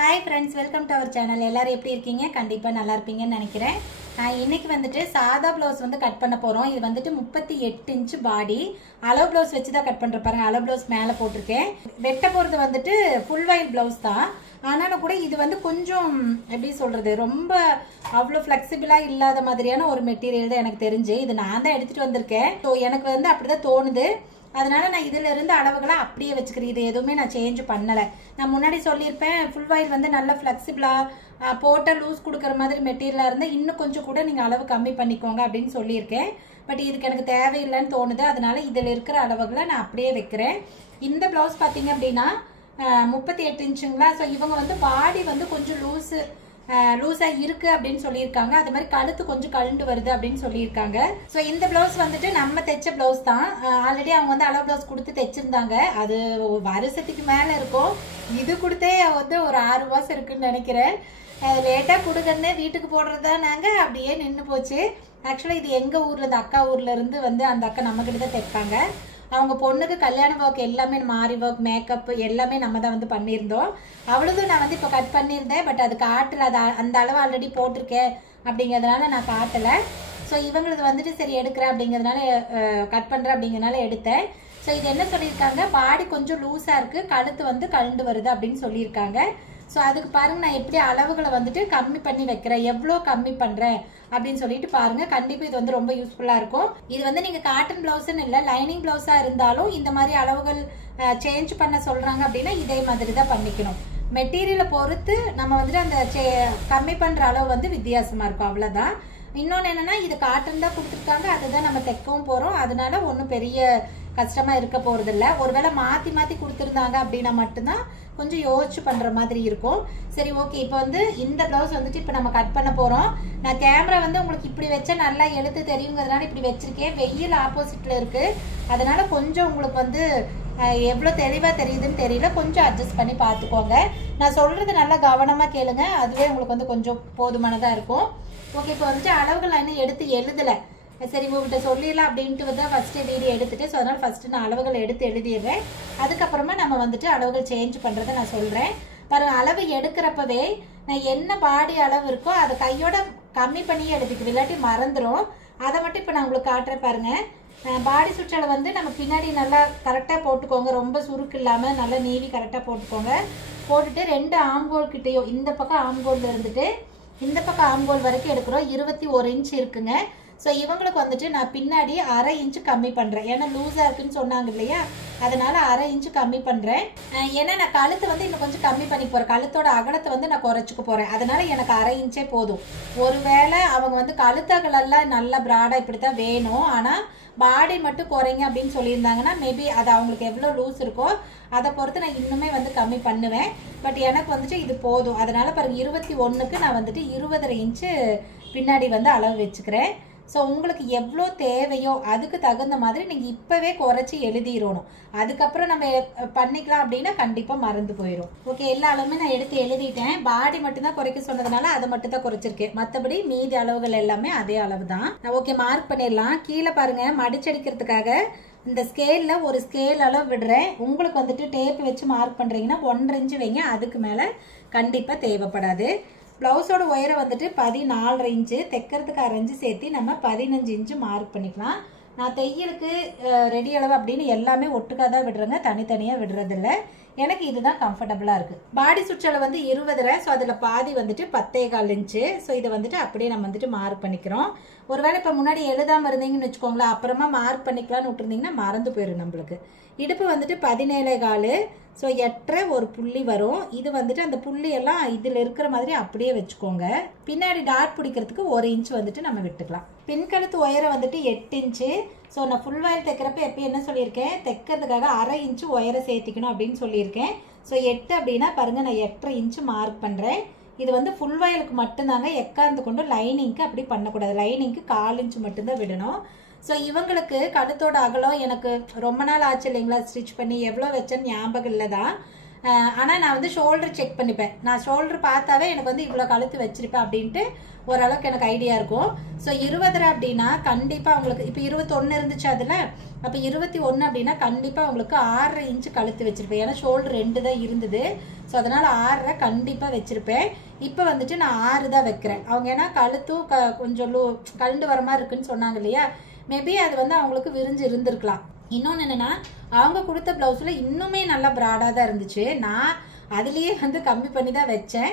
Hi friends, welcome to our channel. எல்லாரும் எப்படி இருக்கீங்க? கண்டிப்பாக நல்லா இருப்பீங்கன்னு நினைக்கிறேன். இன்னைக்கு வந்துட்டு சாதா ப்ளவுஸ் வந்து கட் பண்ண போகிறோம். இது வந்துட்டு 38 இன்ச்சு பாடி அளவு ப்ளவுஸ் வச்சு தான் கட் பண்ணுற பாருங்க. அளவு ப்ளவுஸ் மேலே போட்டிருக்கேன். வெட்ட போகிறது வந்துட்டு ஃபுல் வைல் ப்ளவுஸ் தான். ஆனாலும் கூட இது வந்து கொஞ்சம் எப்படி சொல்கிறது, ரொம்ப அவ்வளோ ஃப்ளெக்சிபிளாக இல்லாத மாதிரியான ஒரு மெட்டீரியல் தான் எனக்கு தெரிஞ்சு. இது நான் தான் எடுத்துகிட்டு வந்திருக்கேன். ஸோ எனக்கு வந்து அப்படி தான் தோணுது. அதனால நான் இதுல இருந்து அளவுகளை அப்படியே வச்சுக்கிறேன். இது எதுவுமே நான் சேஞ்ச் பண்ணலை. நான் முன்னாடி சொல்லியிருப்பேன், ஃபுல் வைல் வந்து நல்ல ஃப்ளெக்சிபிளா போட்ட லூஸ் கொடுக்குற மாதிரி மெட்டீரியலா இருந்தால் இன்னும் கொஞ்சம் கூட நீங்க அளவு கம்மி பண்ணிக்கோங்க அப்படின்னு சொல்லியிருக்கேன். பட் இதுக்கு எனக்கு தேவையில்லைன்னு தோணுது. அதனால இதுல இருக்கிற அளவுகளை நான் அப்படியே வைக்கிறேன். இந்த பிளவுஸ் பார்த்தீங்க அப்படின்னா 38 இன்ச்சுங்களா. ஸோ இவங்க வந்து பாடி வந்து கொஞ்சம் லூஸா இருக்கு அப்படின்னு சொல்லியிருக்காங்க. அது மாதிரி கழுத்து கொஞ்சம் கழுண்டு வருது அப்படின்னு சொல்லியிருக்காங்க. ஸோ இந்த பிளவுஸ் வந்துட்டு நம்ம தைச்ச பிளவுஸ் தான். ஆல்ரெடி அவங்க வந்து அளவு பிளவுஸ் கொடுத்து தைச்சிருந்தாங்க. அது வருஷத்துக்கு மேல இருக்கும். இது கொடுத்தே வந்து ஒரு 6 மாசம் இருக்குன்னு நினைக்கிறேன். லேட்டா கொடுக்கறனே வீட்டுக்கு போடுறதா நாங்க அப்படியே நின்று போச்சு. ஆக்சுவலா இது எங்க ஊர்ல, இந்த அக்கா ஊர்ல இருந்து வந்து அந்த அக்கா நம்ம கிட்ட தான் தைப்பாங்க. அவங்க பொண்ணுக்கு கல்யாண ஒர்க் எல்லாமே, மாரி ஒர்க், மேக்கப் எல்லாமே நம்ம தான் வந்து பண்ணியிருந்தோம். அவ்வளோதும் நான் வந்து இப்போ கட் பண்ணியிருந்தேன். பட் அது காட்டல. அது அந்த அளவு ஆல்ரெடி போட்டிருக்கேன் அப்படிங்கிறதுனால நான் காட்டலை. ஸோ இவங்களுக்கு வந்துட்டு சரி எடுக்கிறேன் அப்படிங்கிறதுனால கட் பண்ணுறேன் அப்படிங்கிறதுனால எடுத்தேன். ஸோ இது என்ன சொல்லியிருக்காங்க, பாடி கொஞ்சம் லூஸாக இருக்குது, கழுத்து வந்து கழுண்டு வருது அப்படின்னு சொல்லியிருக்காங்க. ஸோ அதுக்கு பாருங்க, நான் எப்படி அளவுகளை வந்துட்டு கம்மி பண்ணி வைக்கிறேன், எவ்வளோ கம்மி பண்ணுறேன் அப்படின்னு சொல்லிட்டு பாருங்க. கண்டிப்பா இது வந்து ரொம்ப யூஸ்ஃபுல்லா இருக்கும். இது வந்து நீங்க காட்டன் பிளவுஸ்ன்னு இல்ல, லைனிங் பிளவுஸா இருந்தாலும் இந்த மாதிரி அளவுகள் சேஞ்ச் பண்ண சொல்றாங்க அப்படின்னா இதே மாதிரி தான் பண்ணிக்கணும். மெட்டீரியலை பொறுத்து நம்ம வந்துட்டு அந்த கம்மி பண்ற அளவு வந்து வித்தியாசமா இருக்கும், அவ்வளவுதான். இன்னொன்னு என்னன்னா, இது காட்டன் தான் கொடுத்துருக்காங்க, அதுதான் நம்ம தைக்கவும் போறோம். அதனால ஒன்றும் பெரிய கஷ்டமா இருக்க போறது இல்லை. ஒருவேளை மாத்தி மாத்தி கொடுத்துருந்தாங்க அப்படின்னா மட்டும்தான் கொஞ்சம் யோசிச்சு பண்ற மாதிரி இருக்கும். சரி, ஓகே. இப்போ வந்து இந்த பிளவுஸ் வந்துட்டு இப்போ நம்ம கட் பண்ண போறோம். நான் கேமரா வந்து உங்களுக்கு இப்படி வச்சா நல்லா எழுத்து தெரியுங்கிறதுனால இப்படி வச்சிருக்கேன். வெயில் ஆப்போசிட்ல இருக்கு, அதனால கொஞ்சம் உங்களுக்கு வந்து எவ்வளோ தெளிவா தெரியுதுன்னு தெரியல. கொஞ்சம் அட்ஜஸ்ட் பண்ணி பார்த்துக்கோங்க. நான் சொல்றது நல்லா கவனமா கேளுங்க, அதுவே உங்களுக்கு வந்து கொஞ்சம் போதுமானதா இருக்கும். ஓகே, இப்போ வந்துட்டு அளவுகள் நான் இன்னும் எடுத்து எழுதலை. சரி, உங்ககிட்ட சொல்லிடலாம் அப்படின்ட்டு தான் ஃபஸ்ட்டு வீடியோ எடுத்துட்டு. ஸோ அதனால் ஃபஸ்ட்டு நான் அளவுகள் எடுத்து எழுதிடுறேன். அதுக்கப்புறமா நம்ம வந்துட்டு அளவுகள் சேஞ்ச் பண்ணுறதை நான் சொல்கிறேன். பாருங்க, அளவு எடுக்கிறப்பவே நான் என்ன பாடி அளவு இருக்கோ அதை கையோட கம்மி பண்ணியே எடுத்துக்குவேன், இல்லாட்டி மறந்துடும். அதை மட்டும் இப்போ நான் உங்களுக்கு காட்டுறேன் பாருங்க. பாடி சுற்றலை வந்து நம்ம பின்னாடி நல்லா கரெக்டாக போட்டுக்கோங்க. ரொம்ப சுருக்கு இல்லாமல் நல்லா நீவி கரெக்டாக போட்டுக்கோங்க. போட்டுட்டு 2 ஆம்கோல் கிட்டேயும், இந்த பக்கம் ஆம்கோலில் இருந்துட்டு இந்த பக்கம் ஆம்கோல் வரைக்கும் எடுக்கிறோம். 21 இன்ச் இருக்குங்க. ஸோ இவங்களுக்கு வந்துட்டு நான் பின்னாடி 1/2 இன்ச்சு கம்மி பண்ணுறேன். ஏன்னா லூஸாக இருக்குன்னு சொன்னாங்க இல்லையா, அதனால 1/2 இன்ச்சு கம்மி பண்ணுறேன். ஏன்னா நான் கழுத்து வந்து இன்னும் கொஞ்சம் கம்மி பண்ணி போகிறேன். கழுத்தோட அகலத்தை வந்து நான் குறைச்சிக்க போகிறேன். அதனால எனக்கு 1/2 இன்ச்சே போதும். ஒருவேளை அவங்க வந்து கழுத்தகலெல்லாம் நல்லா ப்ராடாக இப்படி தான் வேணும், ஆனால் பாடி மட்டும் குறைங்க அப்படின்னு சொல்லியிருந்தாங்கன்னா மேபி அது அவங்களுக்கு எவ்வளோ லூஸ் இருக்கோ அதை பொறுத்து நான் இன்னுமே வந்து கம்மி பண்ணுவேன். பட் எனக்கு வந்துட்டு இது போதும். அதனால பாருங்க, 21க்கு நான் வந்துட்டு 20.5 இன்ச்சு பின்னாடி வந்து அளவு வச்சுக்கிறேன். ஸோ உங்களுக்கு எவ்வளோ தேவையோ அதுக்கு தகுந்த மாதிரி நீங்கள் இப்போவே குறைச்சி எழுதிடணும். அதுக்கப்புறம் நம்ம பண்ணிக்கலாம் அப்படின்னா கண்டிப்பாக மறந்து போயிடும். ஓகே, எல்லா அளவுமே நான் எடுத்து எழுதிட்டேன். பாடி மட்டும்தான் குறைக்க சொன்னதுனால அதை மட்டும் தான் குறைச்சிருக்கேன். மற்றபடி மீதி அளவுகள் எல்லாமே அதே அளவு தான். ஓகே, மார்க் பண்ணிடலாம். கீழே பாருங்க, மடிச்சடிக்கிறதுக்காக இந்த ஸ்கேலில் ஒரு ஸ்கேல் அளவு விடுறேன். உங்களுக்கு வந்துட்டு டேப் வச்சு மார்க் பண்ணுறீங்கன்னா 1.5 இன்ச்சு வைங்க, அதுக்கு மேலே கண்டிப்பாக தேவைப்படாது. ப்ளவுஸோட உயரம் வந்துட்டு 14.5 இன்ச்சு, தைக்கிறதுக்கு 1/2 இன்ச்சு சேர்த்து நம்ம 15 இன்ச்சு மார்க் பண்ணிக்கலாம். நான் தையலுக்கு ரெடி அளவு அப்படின்னு எல்லாமே ஒட்டுக்காக தான் விடுறேங்க, தனித்தனியாக விடுறதில்ல. எனக்கு இதுதான் கம்ஃபர்டபுளாக இருக்குது. பாடி சுற்றளவு வந்து 20. ஸோ அதில் பாதி வந்துட்டு 10.25 இன்ச்சு. ஸோ இதை வந்துட்டு அப்படியே நம்ம வந்துட்டு மார்க் பண்ணிக்கிறோம். ஒருவேளை இப்போ முன்னாடி எழுதாமல் இருந்தீங்கன்னு வச்சுக்கோங்களேன், அப்புறமா மார்க் பண்ணிக்கலாம்னு விட்டுருந்தீங்கன்னா மறந்து போயிடும் நம்மளுக்கு. இடுப்பு வந்துட்டு 17.25. ஸோ 8 ஒரு புள்ளி வரும். இது வந்துட்டு அந்த புள்ளி எல்லாம் இதில் இருக்கிற மாதிரி அப்படியே வச்சுக்கோங்க. பின்னாடி டாட் பிடிக்கிறதுக்கு 1 இன்ச் வந்துட்டு நம்ம விட்டுக்கலாம். பின்கழுத்து உயரம் வந்துட்டு 8 இன்ச்சு. ஸோ நான் ஃபுல் வயல் தைக்கிறப்ப எப்போ என்ன சொல்லியிருக்கேன், தைக்கிறதுக்காக 1/2 இன்ச்சு உயரம் சேர்த்திக்கணும் அப்படின்னு சொல்லியிருக்கேன். ஸோ 8 அப்படின்னா பாருங்கள், நான் 8.5 இன்ச்சு மார்க் பண்ணுறேன். இது வந்து ஃபுல் வயலுக்கு மட்டும்தாங்க, எக்காந்து கொண்டு லைனிங்க்கு அப்படி பண்ணக்கூடாது. லைனிங்க்கு 1/4 இன்ச்சு மட்டும்தான் விடணும். ஸோ இவங்களுக்கு கழுத்தோட அகலம் எனக்கு ரொம்ப நாள் ஆச்சு இல்லைங்களா, ஸ்டிச் பண்ணி எவ்வளோ வச்சேன்னு ஞாபகம் இல்லை தான். ஆனால் நான் வந்து ஷோல்டர் செக் பண்ணிப்பேன். நான் ஷோல்டர் பார்த்தாவே எனக்கு வந்து இவ்வளோ கழுத்து வச்சிருப்பேன் அப்படின்ட்டு ஓரளவுக்கு எனக்கு ஐடியா இருக்கும். ஸோ 20 அப்படின்னா கண்டிப்பாக உங்களுக்கு இப்போ 21 இருந்துச்சு அதில், அப்போ 21 அப்படின்னா கண்டிப்பாக உங்களுக்கு 6.5 இன்ச்சு கழுத்து வச்சிருப்பேன். ஏன்னா ஷோல்டர் 2 தான் இருந்தது. ஸோ அதனால் 6.5 கண்டிப்பாக வச்சிருப்பேன். இப்போ வந்துட்டு நான் 6 தான் வைக்கிறேன். அவங்க ஏன்னா கழுத்தும் கொஞ்சம் கழுண்டு வர மாதிரி இருக்குன்னு சொன்னாங்க இல்லையா, மேபி அது வந்து அவங்களுக்கு விரிஞ்சு இருந்திருக்கலாம். இன்னொன்று என்னென்னா அவங்க கொடுத்த ப்ளவுஸில் இன்னுமே நல்லா ப்ராடாக தான் இருந்துச்சு. நான் அதுலேயே வந்து கம்மி பண்ணி தான் வச்சேன்.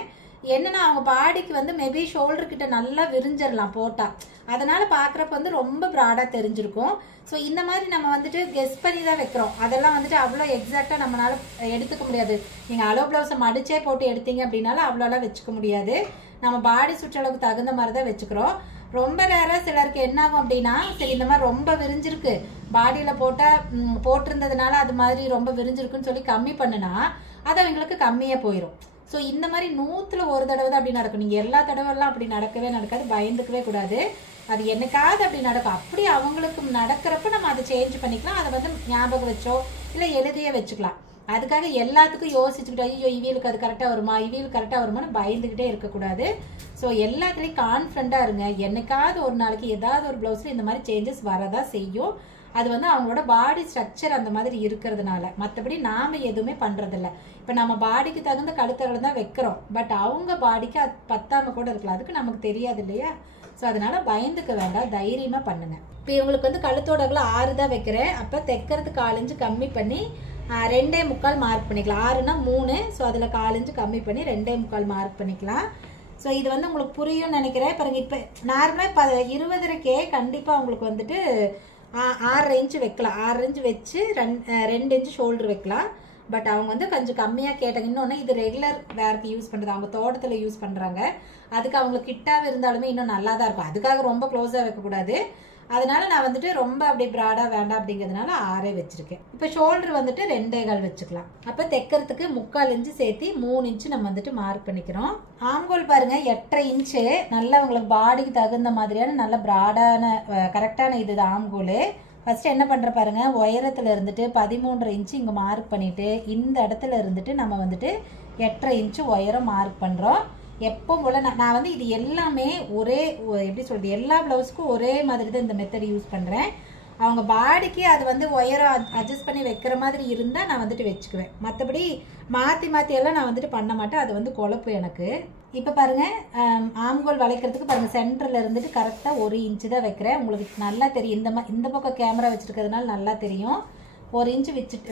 என்னன்னா அவங்க பாடிக்கு வந்து மேபி ஷோல்டர் கிட்ட நல்லா விரிஞ்சிடலாம் போட்டால், அதனால பார்க்குறப்ப வந்து ரொம்ப ப்ராடாக தெரிஞ்சிருக்கும். ஸோ இந்த மாதிரி நம்ம வந்துட்டு கெஸ் பண்ணி தான் வைக்கிறோம். அதெல்லாம் வந்துட்டு அவ்வளோ எக்ஸாக்டாக நம்மளால எடுத்துக்க முடியாது. நீங்கள் அலோ ப்ளவுஸை மடிச்சே போட்டு எடுத்தீங்க அப்படின்னாலும் அவ்வளோலாம் வச்சுக்க முடியாது. நம்ம பாடி சுற்றளவுக்கு தகுந்த மாதிரி தான் வச்சுக்கிறோம். ரொம்ப ரேராக சிலருக்கு என்ன ஆகும் அப்படின்னா, சரி இந்த மாதிரி ரொம்ப விரிஞ்சிருக்கு பாடியில் போட்டிருந்ததுனால அது மாதிரி ரொம்ப விரிஞ்சிருக்குன்னு சொல்லி கம்மி பண்ணுனா அது அவங்களுக்கு கம்மியாக போயிடும். ஸோ இந்த மாதிரி 100ல் 1 தடவை தான் அப்படி நடக்கும். நீங்கள் எல்லா தடவைலாம் அப்படி நடக்காது. பயந்துக்கவே கூடாது. அது என்னைக்காவது அப்படி நடக்கும். அப்படி அவங்களுக்கு நடக்கிறப்ப நம்ம அதை சேஞ்ச் பண்ணிக்கலாம். அதை வந்து ஞாபகம் வச்சோ இல்லை எழுதியே வச்சுக்கலாம். அதுக்காக எல்லாத்துக்கும் யோசிச்சுக்கிட்டோ ஐயோ இவியலுக்கு அது கரெக்டாக வருமா இவியலுக்கு கரெக்டாக வருமானு பயந்துக்கிட்டே இருக்கக்கூடாது. ஸோ எல்லாத்துலேயும் கான்ஃபிடண்ட்டாக இருங்க. என்னைக்காவது ஒரு நாளைக்கு ஏதாவது ஒரு ப்ளவுஸில் இந்த மாதிரி சேஞ்சஸ் வரதான் செய்யும். அது வந்து அவங்களோட பாடி ஸ்ட்ரக்சர் அந்த மாதிரி இருக்கிறதுனால, மற்றபடி நாம் எதுவுமே பண்ணுறதில்ல. இப்போ நம்ம பாடிக்கு தகுந்த கழுத்தளவு தான் வைக்கிறோம். பட் அவங்க பாடிக்கு அது பத்தாம கூட இருக்கலாம். அதுக்கு நமக்கு தெரியாது இல்லையா. ஸோ அதனால பயந்துக்க வேண்டாம், தைரியமாக பண்ணுங்க. இப்போ இவங்களுக்கு வந்து கழுத்தோட 6 தான் வைக்கிறேன். அப்போ தைக்கிறதுக்கு 4 இன்ச்சு கம்மி பண்ணி 2.25 மார்க் பண்ணிக்கலாம். 6னா 3, ஸோ அதில் 4 இன்ச்சு கம்மி பண்ணி 2.25 மார்க் பண்ணிக்கலாம். ஸோ இது வந்து உங்களுக்கு புரியும்னு நினைக்கிறேன். பாருங்க, இப்போ நார்மலாக 20க்கே கண்டிப்பாக உங்களுக்கு வந்துட்டு 6.5 இன்ச்சு வைக்கலாம். 6 இன்ச்சு வச்சு 2 இன்ச்சு ஷோல்டர் வைக்கலாம். பட் அவங்க வந்து கொஞ்சம் கம்மியாக கேட்டாங்க. இன்னொன்று இது ரெகுலர் வேர்க்கு யூஸ் பண்ணுறது, அவங்க தோட்டத்தில் யூஸ் பண்ணுறாங்க. அதுக்கு அவங்களுக்கு கிட்டாக இருந்தாலுமே இன்னும் நல்லா தான் இருக்கும். அதுக்காக ரொம்ப க்ளோஸாக வைக்கக்கூடாது. அதனால நான் வந்துட்டு ரொம்ப அப்படி ப்ராடாக வேண்டாம் அப்படிங்கிறதுனால 6 வச்சிருக்கேன். இப்போ ஷோல்டர் வந்துட்டு 2.25 வச்சுக்கலாம். அப்போ தைக்கிறதுக்கு 3/4 இன்ச்சு சேர்த்து 3 இன்ச்சு நம்ம வந்துட்டு மார்க் பண்ணிக்கிறோம். ஆம்கோல் பாருங்க 8.5 இன்ச்சு நல்லா உங்களுக்கு பாடிக்கு தகுந்த மாதிரியான நல்ல ப்ராடான கரெக்டான இது ஆம்கோல். ஃபர்ஸ்ட் என்ன பண்ற பாருங்க, உயரத்துல இருந்துட்டு 13.5 இன்ச்சு இங்க மார்க் பண்ணிட்டு இந்த இடத்துல இருந்துட்டு நம்ம வந்துட்டு 8.5 இன்ச்சு உயரம் மார்க் பண்றோம். எப்பவும் போல நான் வந்து இது எல்லாமே ஒரே எப்படி சொல்றது, எல்லா பிளவுஸ்க்கும் ஒரே மாதிரி தான் இந்த மெத்தட் யூஸ் பண்றேன். அவங்க பாடிக்கு அது வந்து உயரம் அட்ஜஸ்ட் பண்ணி வைக்கிற மாதிரி இருந்தா நான் வந்துட்டு வச்சுக்குவேன். மற்றபடி மாத்தி மாத்தி எல்லாம் நான் வந்துட்டு பண்ண மாட்டேன். அது வந்து குழப்பு எனக்கு. இப்போ பாருங்க, ஆம்கோல் வளைக்கிறதுக்கு பாருங்க சென்டர்ல இருந்துட்டு கரெக்டா 1 இன்ச்சு தான் வைக்கிறேன். உங்களுக்கு நல்லா தெரியும், இந்த பக்கம் கேமரா வச்சிருக்கிறதுனால நல்லா தெரியும். 1 இன்ச்சு வச்சுட்டு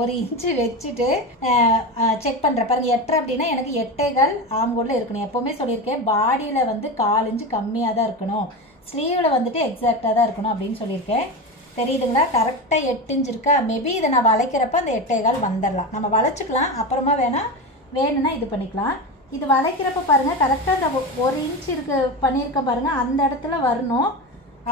1 இன்ச்சு வச்சுட்டு செக் பண்றேன். பாருங்க 8 அப்படின்னா எனக்கு 8.25 ஆம்கோல்ல இருக்கணும். எப்பவுமே சொல்லியிருக்கேன், பாடியில வந்து 1/4 இன்ச்சு கம்மியா தான் இருக்கணும், ஸ்லீவ்ல வந்துட்டு எக்ஸாக்டா தான் இருக்கணும் அப்படின்னு சொல்லியிருக்கேன். தெரியுதுங்களா? கரெக்டா 8 இன்ச்சு இருக்கா? மேபி இதை நான் வளைக்கிறப்ப அந்த 8.25 வந்துடலாம். நம்ம வளைச்சுக்கலாம், அப்புறமா வேணும்னா இது பண்ணிக்கலாம். இது வளைக்கிறப்ப பாருங்க கரெக்டா அந்த 1 இன்ச்சு பண்ணியிருக்க பாருங்க, அந்த இடத்துல வரணும்.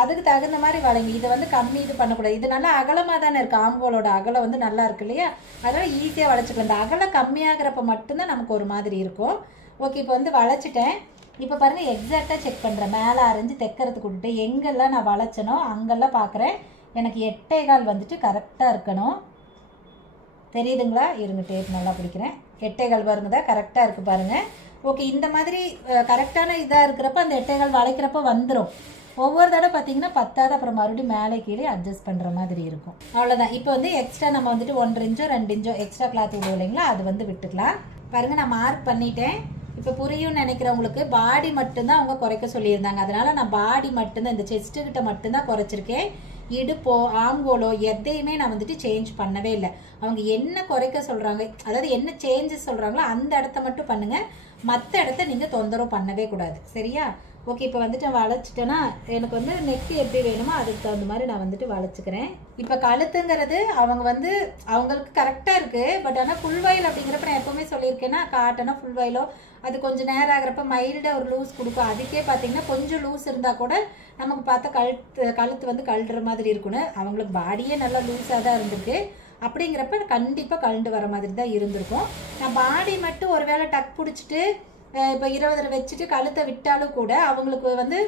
அதுக்கு தகுந்த மாதிரி வளைங்க. இதை வந்து கம்மி இது பண்ணக்கூடாது. இது நல்லா அகலமாக தானே இருக்குது, ஆம்கோலோட அகலம் வந்து நல்லா இருக்கு இல்லையா, அதனால் ஈஸியாக வளைச்சிக்கலாம். இந்த அகலம் கம்மியாகிறப்ப மட்டும்தான் நமக்கு ஒரு மாதிரி இருக்கும். ஓகே, இப்போ வந்து வளைச்சிட்டேன். இப்போ பாருங்கள் எக்ஸாக்டாக செக் பண்ணுறேன். மேலே அரைஞ்சு தைக்கிறதுக்கு விட்டுட்டு எங்கெல்லாம் நான் வளைச்சனோ அங்கெல்லாம் பார்க்குறேன். எனக்கு 8.25 வந்துட்டு கரெக்டாக இருக்கணும். தெரியுதுங்களா? இருங்க, டேப் நல்லா பிடிக்கிறேன். 8.25 பாருங்க தான் கரெக்டாக இருக்குது பாருங்கள். ஓகே, இந்த மாதிரி கரெக்டான இதாக இருக்கிறப்ப அந்த 8.25 வளைக்கிறப்ப வந்துடும். ஒவ்வொரு தடவை பார்த்தீங்கன்னா 10வது, அப்புறம் மறுபடியும் மேலே கீழே அட்ஜஸ்ட் பண்ணுற மாதிரி இருக்கும். அவ்வளோதான். இப்போ வந்து எக்ஸ்ட்ரா நம்ம வந்துட்டு 1 இன்ச்சோ 2 இன்ச்சோ எக்ஸ்ட்ரா கிளாத் விடுவோம் இல்லைங்களா, அது வந்து விட்டுக்கலாம். பாருங்கள், நான் மார்க் பண்ணிட்டேன். இப்போ புரியும்னு நினைக்கிறவங்களுக்கு பாடி மட்டும்தான் அவங்க குறைக்க சொல்லியிருந்தாங்க. அதனால நான் பாடி மட்டும்தான், இந்த செஸ்ட்டுக்கிட்ட மட்டும்தான் குறைச்சிருக்கேன். இடுப்போ ஆம்கோலோ எதையுமே நான் வந்துட்டு சேஞ்ச் பண்ணவே இல்லை. அவங்க என்ன குறைக்க சொல்கிறாங்க, அதாவது என்ன சேஞ்சஸ் சொல்கிறாங்களோ அந்த இடத்த மட்டும் பண்ணுங்கள். மற்ற இடத்த நீங்கள் தொந்தரவு பண்ணவே கூடாது. சரியா? ஓகே, இப்போ வந்துட்டு வளைச்சிட்டேன்னா எனக்கு வந்து நெக்கு எப்படி வேணுமோ அதுக்கு தகுந்த மாதிரி நான் வந்துட்டு வளைச்சிக்கிறேன். இப்போ கழுத்துங்கிறது அவங்க வந்து அவங்களுக்கு கரெக்டாக இருக்குது. பட் ஆனால் ஃபுல் வயல் அப்படிங்கிறப்ப நான் எப்போவுமே சொல்லியிருக்கேன்னா, காட்டனா ஃபுல் வயலோ அது கொஞ்சம் நேரம் ஆகிறப்ப மைல்டாக ஒரு லூஸ் கொடுக்கும். அதுக்கே பார்த்தீங்கன்னா கொஞ்சம் லூஸ் இருந்தால் கூட நமக்கு பார்த்தா கழுத்து வந்து கழுற மாதிரி இருக்குன்னு. அவங்களுக்கு பாடியே நல்லா லூஸாக தான் இருந்திருக்கு. அப்படிங்கிறப்ப கண்டிப்பாக கழுண்டு வர மாதிரி தான் இருந்திருக்கும். நான் பாடி மட்டும் ஒரு வேளை டக் பிடிச்சிட்டு இப்போ 20 வச்சுட்டு கழுத்தை விட்டாலும் கூட அவங்களுக்கு வந்து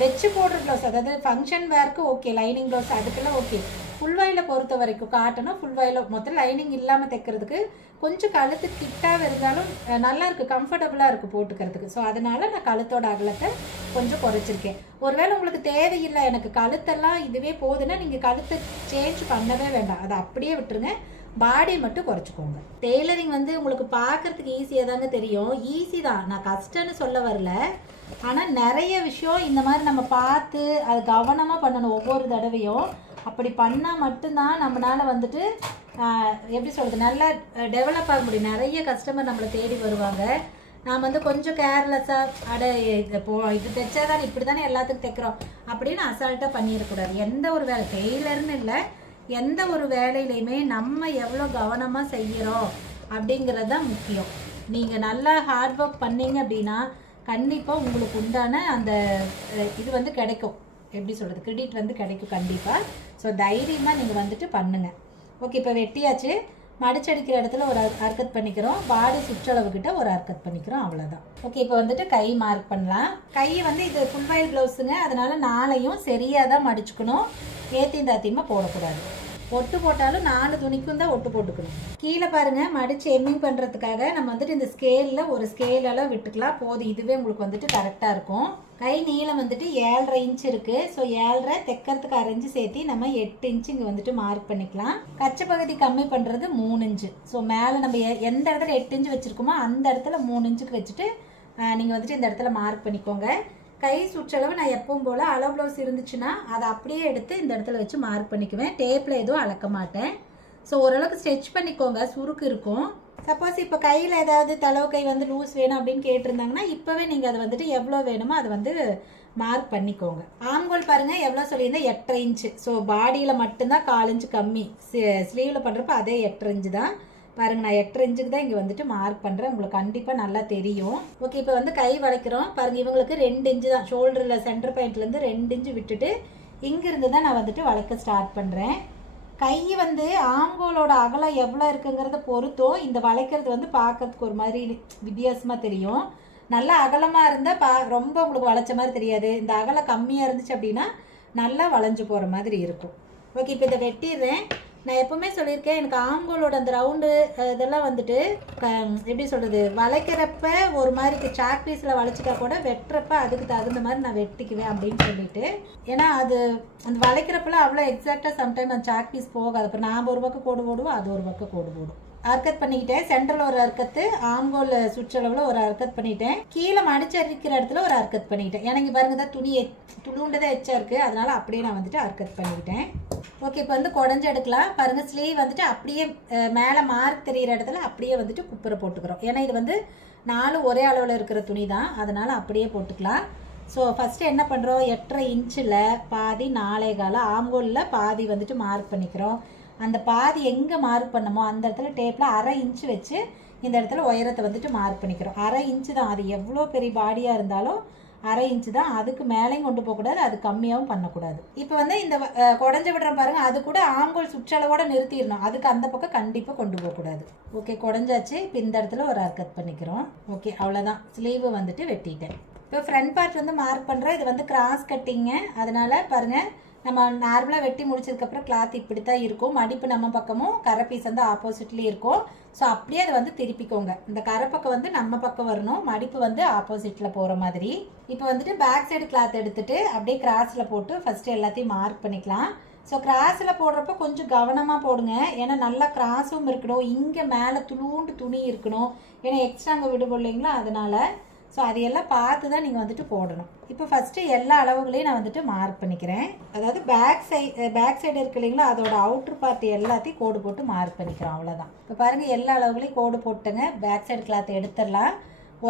வச்சு போடுற ப்ளவுஸ், அதாவது ஃபங்க்ஷன் வேர்க்கு ஓகே, லைனிங் ப்ளவுஸ் அதுக்கெல்லாம் ஓகே. ஃபுல் வாயில பொறுத்த வரைக்கும் காட்டணும். ஃபுல் வாயில மொத்தம் லைனிங் இல்லாமல் தைக்கிறதுக்கு கொஞ்சம் கழுத்து கிட்டாக இருந்தாலும் நல்லா இருக்குது, கம்ஃபர்டபுளாக இருக்குது போட்டுக்கிறதுக்கு. ஸோ அதனால நான் கழுத்தோட அகலத்தை கொஞ்சம் குறைச்சிருக்கேன். ஒருவேளை உங்களுக்கு தேவையில்லை எனக்கு கழுத்தெல்லாம் இதுவே போகுதுன்னா நீங்கள் கழுத்தை சேஞ்ச் பண்ணவே வேண்டாம், அதை அப்படியே விட்டுருங்க. பாடி மட்டும் குறைச்சிக்கோங்க. டெய்லரிங் வந்து உங்களுக்கு பார்க்கறதுக்கு ஈஸியாக தாங்க தெரியும், ஈஸி தான், நான் கஷ்டம்னு சொல்ல வரல. ஆனால் நிறைய விஷயம் இந்த மாதிரி நம்ம பார்த்து அது கவனமாக பண்ணணும் ஒவ்வொரு தடவையும். அப்படி பண்ணால் மட்டும்தான் நம்மளால் வந்துட்டு எப்படி சொல்கிறது நல்லா டெவலப் ஆக முடியும். நிறைய கஸ்டமர் நம்மளை தேடி வருவாங்க. நாம் வந்து கொஞ்சம் கேர்லெஸ்ஸாக இது தைச்சாதான் இப்படி தானே எல்லாத்துக்கும் தைக்கிறோம் அப்படின்னு அசால்ட்டாக பண்ணிடக்கூடாது. எந்த ஒரு வேலை டெய்லர்னு இல்லை, எந்த ஒரு வேலையிலையுமே நம்ம எவ்வளோ கவனமாக செய்கிறோம் அப்படிங்கிறது தான் முக்கியம். நீங்கள் நல்லா ஹார்ட் ஒர்க் பண்ணீங்க அப்படின்னா கண்டிப்பாக உங்களுக்கு உண்டான அந்த இது வந்து கிடைக்கும். எப்படி சொல்கிறது, கிரெடிட் வந்து கிடைக்கும் கண்டிப்பாக. ஸோ தைரியமாக நீங்கள் வந்துட்டு பண்ணுங்கள். ஓகே, இப்போ வெட்டியாச்சு. மடிச்சடிக்கிற இடத்துல ஒரு அர்க்கத் பண்ணிக்கிறோம், பாடி சுற்றளவுக்கிட்ட ஒரு அர்க்கத் பண்ணிக்கிறோம், அவ்வளோதான். ஓகே, இப்போ வந்துட்டு கை மார்க் பண்ணலாம். கை வந்து இது ஃபுல் வாயில் ப்ளவுஸுங்க, அதனால நாளையும் சரியாக தான் மடிச்சுக்கணும், ஏத்தியும் தாத்தியமாக போடக்கூடாது. ஒட்டு போட்டாலும் 4 துணிக்கும் தான் ஒட்டு போட்டுக்கணும். கீழே பாருங்க, மடிச்சு எம்மிங் பண்ணுறதுக்காக நம்ம வந்துட்டு இந்த ஸ்கேலில் ஒரு ஸ்கேலெல்லாம் விட்டுக்கலாம், போதும். இதுவே உங்களுக்கு வந்துட்டு கரெக்டாக இருக்கும். கை நீளம் வந்துட்டு 7.5 இன்ச் இருக்குது. ஸோ 7.5 தைக்கிறதுக்கு 1/2 இன்ச்சு சேர்த்து நம்ம 8 இன்ச்சு இங்கே வந்துட்டு மார்க் பண்ணிக்கலாம். கச்சை பகுதி கம்மி பண்ணுறது 3 இன்ச்சு. ஸோ மேலே நம்ம எந்த இடத்துல 8 இன்ச்சு வச்சுருக்கோமோ அந்த இடத்துல 3 இன்ச்சுக்கு வச்சுட்டு நீங்கள் வந்துட்டு இந்த இடத்துல மார்க் பண்ணிக்கோங்க. கை சுற்றளவு நான் எப்பவும் போல் அளவு ப்ளவுஸ் இருந்துச்சுன்னா அதை அப்படியே எடுத்து இந்த இடத்துல வச்சு மார்க் பண்ணிக்குவேன். டேப்பில் எதுவும் அளக்க மாட்டேன். ஸோ ஓரளவுக்கு ஸ்ட்ரெச் பண்ணிக்கோங்க, சுருக்கு இருக்கும். சப்போஸ் இப்போ கையில் ஏதாவது தளவு கை வந்து லூஸ் வேணும் அப்படின்னு கேட்டிருந்தாங்கன்னா இப்போவே நீங்கள் அதை வந்துட்டு எவ்வளோ வேணுமோ அதை வந்து மார்க் பண்ணிக்கோங்க. ஆம்கோல் பாருங்கள் எவ்வளோ சொல்லியிருந்தேன், 8.5 இன்ச்சு. ஸோ பாடியில் மட்டும்தான் 4 இன்ச்சு கம்மி, ஸ்லீவில் பண்ணுறப்ப அதே 8.5 இன்ச்சு தான். பாருங்க, நான் 8.5 இன்ச்சுக்கு தான் இங்கே வந்துட்டு மார்க் பண்ணுறேன், உங்களுக்கு கண்டிப்பாக நல்லா தெரியும். ஓகே, இப்போ வந்து கை வளைக்கிறோம் பாருங்கள். இவங்களுக்கு 2 இன்ச்சு தான், ஷோல்டரில் சென்டர் பாயிண்ட்லேருந்து 2 இன்ச்சு விட்டுட்டு இங்கிருந்து தான் நான் வந்துட்டு வளைக்க ஸ்டார்ட் பண்ணுறேன். கை வந்து ஆங்கோலோட அகலம் எவ்வளோ இருக்குங்கிறத பொறுத்தோ இந்த வளைக்கிறது வந்து பார்க்கறதுக்கு ஒரு மாதிரி வித்தியாசமாக தெரியும். நல்லா அகலமாக இருந்தால் ரொம்ப உங்களுக்கு வளைச்ச மாதிரி தெரியாது. இந்த அகலம் கம்மியாக இருந்துச்சு அப்படின்னா நல்லா வளைஞ்சு போகிற மாதிரி இருக்கும். ஓகே, இப்போ இதை வெட்டிடுறேன். நான் எப்பவுமே சொல்லியிருக்கேன், எனக்கு ஆங்கோலோட அந்த ரவுண்டு இதெல்லாம் வந்துட்டு எப்படி சொல்கிறது, வளைக்கிறப்ப ஒரு மாதிரி சாக் பீஸில் வளைச்சிட்டா கூட வெட்டுறப்ப அதுக்கு தகுந்த மாதிரி நான் வெட்டிக்குவேன் அப்படின்னு சொல்லிட்டு. ஏன்னா அது அந்த வளைக்கிறப்பெல்லாம் அவ்வளோ எக்ஸாக்டாக சம்டைம் அந்த சாக் பீஸ் போகாது. அப்புறம் நாம் ஒரு பக்கம் கோடு போடுவோம், அது ஒரு பக்கம் கோடு போடும். அர்க்கத் பண்ணிக்கிட்டேன். சென்டரில் ஒரு அர்க்கத்து, ஆங்கோல் சுற்றளவில் ஒரு அர்க்கத் பண்ணிட்டேன். கீழே மடிச்சரிக்கிற இடத்துல ஒரு அர்க்கத் பண்ணிக்கிட்டேன். எனக்கு பாருங்க தான் துளுண்டுதான் எச்சா இருக்குது, அதனால அப்படியே நான் வந்துட்டு அர்க்கத் பண்ணிக்கிட்டேன். ஓகே, இப்போ வந்து குடஞ்சு எடுக்கலாம். பாருங்க, ஸ்லீவ் வந்துட்டு அப்படியே மேலே மார்க் தெரிகிற இடத்துல அப்படியே வந்துட்டு குப்பரை போட்டுக்கிறோம். ஏன்னா இது வந்து 4 ஒரே அளவில் இருக்கிற துணி தான், அதனால அப்படியே போட்டுக்கலாம். ஸோ ஃபஸ்ட்டு என்ன பண்ணுறோம், 8.5 இன்ச்சில் பாதி 4.25 ஆங்கோலில் பாதி வந்துட்டு மார்க் பண்ணிக்கிறோம். அந்த பாதி எங்கே மார்க் பண்ணமோ அந்த இடத்துல டேப்பில் 1/2 இன்ச்சு வச்சு இந்த இடத்துல உயரத்தை வந்துட்டு மார்க் பண்ணிக்கிறோம். 1/2 இன்ச்சு தான், அது எவ்வளோ பெரிய பாடியாக இருந்தாலும் 1/2 இன்ச்சு தான். அதுக்கு மேலேயும் கொண்டு போகக்கூடாது, அது கம்மியாகவும் பண்ணக்கூடாது. இப்போ வந்து இந்த குடஞ்ச விடுற பாருங்க, அது கூட ஆங்கோல் சுற்றளவோட நிறுத்திடணும், அதுக்கு அந்த பக்கம் கண்டிப்பாக கொண்டு போகக்கூடாது. ஓகே, குடஞ்சாச்சு. இப்போ இந்த இடத்துல ஒரு அர்க்கத் பண்ணிக்கிறோம். ஓகே, அவ்வளோதான். ஸ்லீவு வந்துட்டு வெட்டிட்டேன். இப்போ ஃப்ரண்ட் பார்ட் வந்து மார்க் பண்ணுறோம். இது வந்து கிராஸ் கட்டிங்க, அதனால பாருங்கள் நம்ம நார்மலாக வெட்டி முடிச்சதுக்கப்புறம் கிளாத் இப்படி தான் இருக்கும். மடிப்பு நம்ம பக்கமும் கரை பீஸ் வந்து ஆப்போசிட்லேயும் இருக்கும். ஸோ அப்படியே அதை வந்து திருப்பிக்கோங்க. இந்த கரை பக்கம் வந்து நம்ம பக்கம் வரணும், மடிப்பு வந்து ஆப்போசிட்டில் போகிற மாதிரி. இப்போ வந்துட்டு பேக் சைடு கிளாத் எடுத்துகிட்டு அப்படியே கிராஸில் போட்டு ஃபஸ்ட்டு எல்லாத்தையும் மார்க் பண்ணிக்கலாம். ஸோ கிராஸில் போடுறப்ப கொஞ்சம் கவனமாக போடுங்க, ஏன்னா நல்லா கிராஸும் இருக்கணும், இங்கே மேலே துளூண்டு துணி இருக்கணும், ஏன்னா எக்ஸ்ட்ரா அங்கே விடுவோம் இல்லைங்களா, அதனால். ஸோ அதையெல்லாம் பார்த்து தான் நீங்கள் வந்துட்டு போடணும். இப்போ ஃபஸ்ட்டு எல்லா அளவுகளையும் நான் வந்துட்டு மார்க் பண்ணிக்கிறேன். அதாவது பேக் சைடு இருக்கு இல்லைங்களா, அதோட அவுட்ரு பார்ட் எல்லாத்தையும் கோடு போட்டு மார்க் பண்ணிக்கிறோம், அவ்வளோதான். இப்போ பாருங்கள், எல்லா அளவுகளையும் கோடு போட்டுங்க. பேக் சைடு கிளாத்தை எடுத்துடலாம்.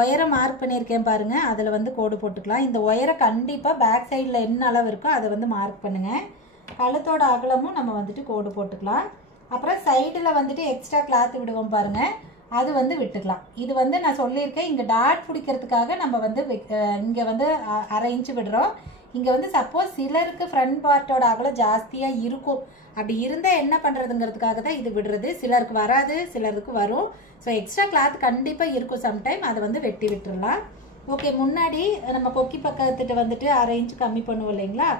ஒயரை மார்க் பண்ணியிருக்கேன் பாருங்கள், அதில் வந்து கோடு போட்டுக்கலாம். இந்த ஒயரை கண்டிப்பாக பேக் சைடில் என்ன அளவு இருக்கோ அதை வந்து மார்க் பண்ணுங்கள். கழுத்தோட அகலமும் நம்ம வந்துட்டு கோடு போட்டுக்கலாம். அப்புறம் சைடில் வந்துட்டு எக்ஸ்ட்ரா கிளாத் விடுவோம் பாருங்கள், அது வந்து விட்டுக்கலாம். இது வந்து நான் சொல்லியிருக்கேன், இங்கே டாட் பிடிக்கிறதுக்காக நம்ம வந்து இங்கே வந்து 1/2 இன்ச்சு விடுறோம். இங்கே வந்து சப்போஸ் சிலருக்கு ஃப்ரண்ட் பார்ட்டோட அகலம் ஜாஸ்தியாக இருக்கும், அப்படி இருந்தால் என்ன பண்ணுறதுங்கிறதுக்காக தான் இது விடுறது. சிலருக்கு வராது, சிலருக்கு வரும். ஸோ எக்ஸ்ட்ரா கிளாத் கண்டிப்பாக இருக்கும் சம்டைம், அதை வந்து வெட்டி விட்டுடலாம். ஓகே, முன்னாடி நம்ம கொக்கி பக்கத்துட்டு வந்துட்டு 1/2 இன்ச்சு கம்மி பண்ணுவோம் இல்லைங்களா,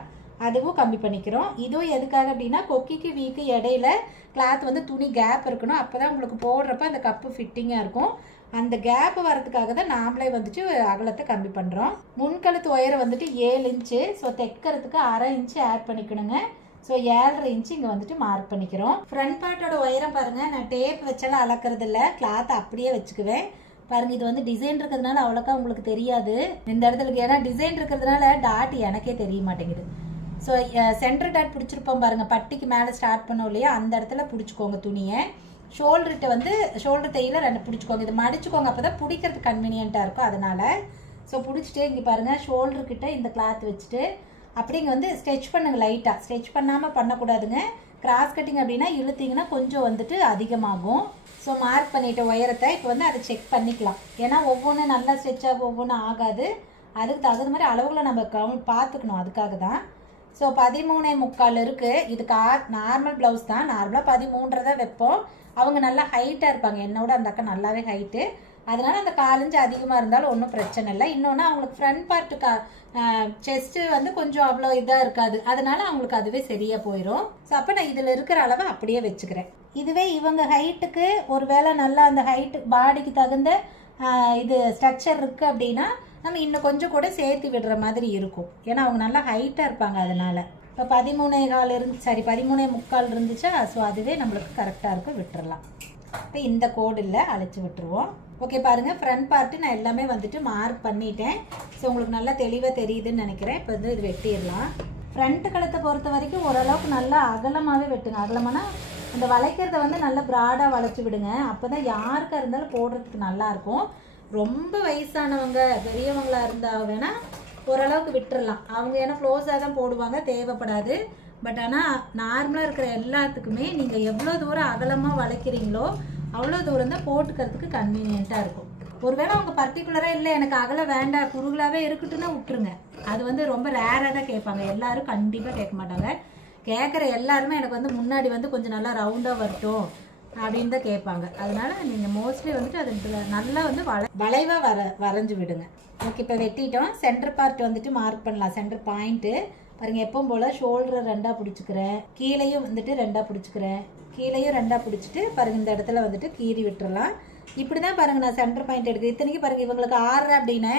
அதுவும் கம்மி பண்ணிக்கிறோம். இதுவும் எதுக்காக அப்படின்னா கொக்கிக்கு வீக்கு இடையில கிளாத் வந்து துணி கேப் இருக்கணும். அப்போ தான் உங்களுக்கு போடுறப்ப அந்த கப்பு ஃபிட்டிங்காக இருக்கும். அந்த கேப் வரதுக்காக தான் நாமளே வந்துட்டு அகலத்தை கம்மி பண்ணுறோம். முன்கழுத்து உயரம் வந்துட்டு 7 இன்ச்சு. ஸோ தைக்கிறதுக்கு 1/2 இன்ச்சு ஆட் பண்ணிக்கணுங்க. ஸோ 7.5 இன்ச்சு இங்கே வந்துட்டு மார்க் பண்ணிக்கிறோம். ஃப்ரண்ட் பார்ட்டோட உயரம் பாருங்கள், நான் டேப் வச்சாலும் அளக்கிறது இல்லை, கிளாத் அப்படியே வச்சுக்குவேன். பாருங்க, இது வந்து டிசைன் இருக்கிறதுனால அவ்வளோக்கா உங்களுக்கு தெரியாது இந்த இடத்துல. ஏன்னா டிசைன் இருக்கிறதுனால டாட் எனக்கே தெரிய மாட்டேங்குது. ஸோ சென்டர் டாட் பிடிச்சிருப்போம் பாருங்க, பட்டிக்கு மேலே ஸ்டார்ட் பண்ணோம் இல்லையா, அந்த இடத்துல பிடிச்சிக்கோங்க துணியை. ஷோல்டர்கிட்ட வந்து ஷோல்டர் தையில 2 பிடிச்சிக்கோங்க. இது மடிச்சுக்கோங்க, அப்போ தான் பிடிக்கிறதுக்கு கன்வீனியண்ட்டாக இருக்கும். அதனால ஸோ பிடிச்சிட்டு இங்கே பாருங்கள், ஷோல்டர்கிட்ட இந்த கிளாத் வச்சுட்டு அப்படிங்க வந்து ஸ்டெச் பண்ணுங்க. லைட்டாக ஸ்டெச் பண்ணாமல் பண்ணக்கூடாதுங்க. கிராஸ் கட்டிங் அப்படின்னா இழுத்தீங்கன்னா கொஞ்சம் வந்துட்டு அதிகமாகும். ஸோ மார்க் பண்ணிட்ட உயரத்தை இப்போ வந்து அதை செக் பண்ணிக்கலாம். ஏன்னா ஒவ்வொன்றும் நல்லா ஸ்ட்ரெச் ஆகும், ஒவ்வொன்றும் ஆகாது. அதுக்கு தகுந்த மாதிரி அளவுகளை நம்ம பார்த்துக்கணும். அதுக்காக தான். ஸோ 13.75 இருக்குது. இதுக்கு நார்மல் ப்ளவுஸ் தான். நார்மலாக 13.5 தான் வைப்போம். அவங்க நல்லா ஹைட்டாக இருப்பாங்க, என்னோட அந்த அக்கா நல்லாவே ஹைட்டு. அதனால அந்த 1/4 இன்ச்சு அதிகமாக இருந்தாலும் ஒன்றும் பிரச்சனை இல்லை. இன்னொன்று அவங்களுக்கு ஃப்ரண்ட் பார்ட்டுக்கு செஸ்ட்டு வந்து கொஞ்சம் அவ்வளோ இதாக இருக்காது, அதனால அவங்களுக்கு அதுவே சரியாக போயிடும். ஸோ அப்போ நான் இதில் இருக்கிற அளவை அப்படியே வச்சுக்கிறேன். இதுவே இவங்க ஹைட்டுக்கு ஒரு வேளை நல்லா அந்த ஹைட்டு பாடிக்கு தகுந்த இது ஸ்ட்ரக்சர் இருக்குது அப்படின்னா நம்ம இன்னும் கொஞ்சம் கூட சேர்த்து விடுற மாதிரி இருக்கும். ஏன்னா அவங்க நல்லா ஹைட்டாக இருப்பாங்க. அதனால இப்போ 13.25 இருந்து 13.75 இருந்துச்சா, ஸோ அதுவே நம்மளுக்கு கரெக்டாக இருக்கும், விட்டுறலாம். இப்போ இந்த கோடு இல்லை, அழைச்சி விட்டுருவோம். ஓகே பாருங்கள், ஃப்ரண்ட் பார்ட்டு நான் எல்லாமே வந்துட்டு மார்க் பண்ணிட்டேன். ஸோ உங்களுக்கு நல்லா தெளிவாக தெரியுதுன்னு நினைக்கிறேன். இப்போ வந்து இது வெட்டிடலாம். ஃப்ரண்ட் கழுத்தை பொறுத்த வரைக்கும் ஓரளவுக்கு நல்லா அகலமாகவே வெட்டுங்க. அகலமானா அந்த வளைக்கிறத வந்து நல்லா ப்ராடாக வளைச்சி விடுங்க. அப்போ தான் யாருக்காக இருந்தாலும் போடுறதுக்கு நல்லாயிருக்கும். ரொம்ப வயசானவங்க பெரியவங்களாக இருந்தால் வேணால் ஓரளவுக்கு விட்டுறலாம். அவங்க ஏன்னா க்ளோஸாக தான் போடுவாங்க, தேவைப்படாது. பட் ஆனால் நார்மலாக இருக்கிற எல்லாத்துக்குமே நீங்கள் எவ்வளோ தூரம் அகலமாக வளைக்கிறீங்களோ அவ்வளோ தூரம் தான் போட்டுக்கிறதுக்கு கன்வீனியண்ட்டாக இருக்கும். ஒருவேளை அவங்க பர்டிகுலராக இல்லை எனக்கு அகலம் வேண்டாம் குறுகலாகவே இருக்கட்டும்னா விட்டுருங்க. அது வந்து ரொம்ப ரேராக தான் கேட்பாங்க, எல்லாரும் கண்டிப்பாக கேட்க மாட்டாங்க. கேட்குற எல்லாருமே எனக்கு வந்து முன்னாடி வந்து கொஞ்சம் நல்லா ரவுண்டாக வரட்டும் அப்படின்னு தான் கேட்பாங்க. அதனால நீங்கள் மோஸ்ட்லி வந்துட்டு அது நல்லா வந்து வளைவாக வரைஞ்சி விடுங்க. ஓகே, இப்போ வெட்டிட்டோம். சென்டர் பார்ட் வந்துட்டு மார்க் பண்ணலாம். சென்டர் பாயிண்ட்டு பாருங்கள், எப்பவும் போல் ஷோல்டரை 2ஆக பிடிச்சிக்கிறேன், கீழேயும் வந்துட்டு 2ஆக பிடிச்சிக்கிறேன், கீழேயும் 2ஆக பிடிச்சிட்டு பாருங்கள் இந்த இடத்துல வந்துட்டு கீறி விட்டுறலாம். இப்படி தான் பாருங்கள் நான் சென்டர் பாயிண்ட் எடுக்கிறேன். இத்தனைக்கு பாருங்கள் இவங்களுக்கு 6 அப்படின்னு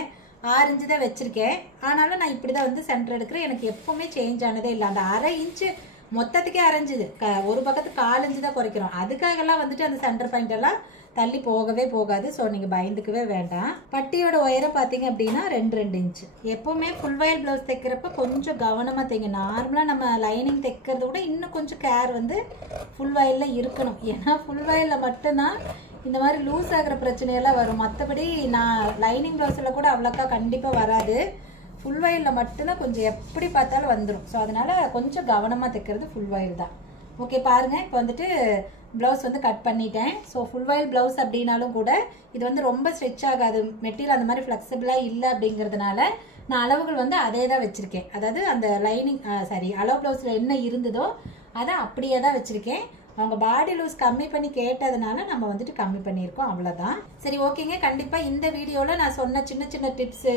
6 இன்ச்சு தான் வச்சுருக்கேன். ஆனாலும் நான் இப்படி தான் வந்து சென்டர் எடுக்கிறேன். எனக்கு எப்போவுமே சேஞ்ச் ஆனதே இல்லை. அந்த 1/2 இன்ச்சு மொத்தத்துக்கே அரைஞ்சுது, ஒரு பக்கத்துக்கு 4 இன்ச்சு தான் குறைக்கிறோம். அதுக்காகலாம் வந்துட்டு அந்த சென்டர் பாயிண்ட் எல்லாம் தள்ளி போகவே போகாது. ஸோ நீங்கள் பயந்துக்கவே வேண்டாம். பட்டியோட உயரம் பார்த்தீங்க அப்படின்னா 2 இன்ச்சு. எப்போவுமே ஃபுல் வயல் ப்ளவுஸ் தைக்கிறப்ப கொஞ்சம் கவனமாக தைங்க. நார்மலாக நம்ம லைனிங் தைக்கிறத விட இன்னும் கொஞ்சம் கேர் வந்து ஃபுல் வயலில் இருக்கணும். ஏன்னா ஃபுல் வயலில் மட்டும்தான் இந்த மாதிரி லூஸ் ஆகிற பிரச்சனையெல்லாம் வரும். மற்றபடி நான் லைனிங் ப்ளவுஸில் கூட அவ்வளோக்கா கண்டிப்பாக வராது. ஃபுல் வயலில் மட்டும்தான் கொஞ்சம் எப்படி பார்த்தாலும் வந்துடும். ஸோ அதனால் கொஞ்சம் கவனமாக தைக்கிறது ஃபுல் வயல் தான். ஓகே பாருங்கள், இப்போ வந்துட்டு ப்ளவுஸ் வந்து கட் பண்ணிட்டேன். ஸோ ஃபுல் வயல் ப்ளவுஸ் அப்படின்னாலும் கூட இது வந்து ரொம்ப ஸ்ட்ரெச் ஆகாது. மெட்டீரியல் அந்த மாதிரி ஃப்ளெக்சிபிளாக இல்லை அப்படிங்கிறதுனால நான் அளவுகள் வந்து அதே தான் வச்சுருக்கேன். அதாவது அந்த லைனிங் அளவு ப்ளவுஸில் என்ன இருந்ததோ அதை அப்படியே தான் வச்சுருக்கேன். அவங்க பாடி லூஸ் கம்மி பண்ணி கேட்டதுனால நம்ம வந்துட்டு கம்மி பண்ணியிருக்கோம், அவ்வளோதான். சரி ஓகேங்க, கண்டிப்பாக இந்த வீடியோவில் நான் சொன்ன சின்ன சின்ன டிப்ஸு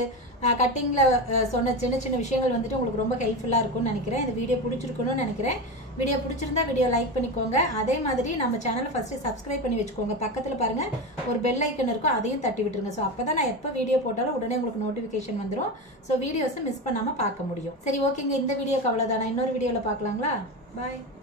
கட்டிங்கில் சொன்ன சின்ன சின்ன விஷயங்கள் வந்துட்டு உங்களுக்கு ரொம்ப ஹெல்ப்ஃபுல்லாக இருக்கும்னு நினைக்கிறேன். இந்த வீடியோ பிடிச்சிருக்கணும்னு நினைக்கிறேன். வீடியோ பிடிச்சிருந்தா வீடியோ லைக் பண்ணிக்கோங்க. அதே மாதிரி நம்ம சேனலை ஃபஸ்ட்டு சப்ஸ்கிரைப் பண்ணி வச்சுக்கோங்க. பக்கத்தில் பாருங்கள் ஒரு பெல் ஐக்கன் இருக்கும், அதையும் தட்டி விட்டுருங்க. ஸோ அப்போ தான் நான் எப்போ வீடியோ போட்டாலும் உடனே உங்களுக்கு நோட்டிஃபிகேஷன் வந்துடும். ஸோ வீடியோஸை மிஸ் பண்ணாமல் பார்க்க முடியும். சரி ஓகேங்க, இந்த வீடியோக்கு அவ்வளோதானா? இன்னொரு வீடியோவில் பார்க்கலாங்களா? பாய்.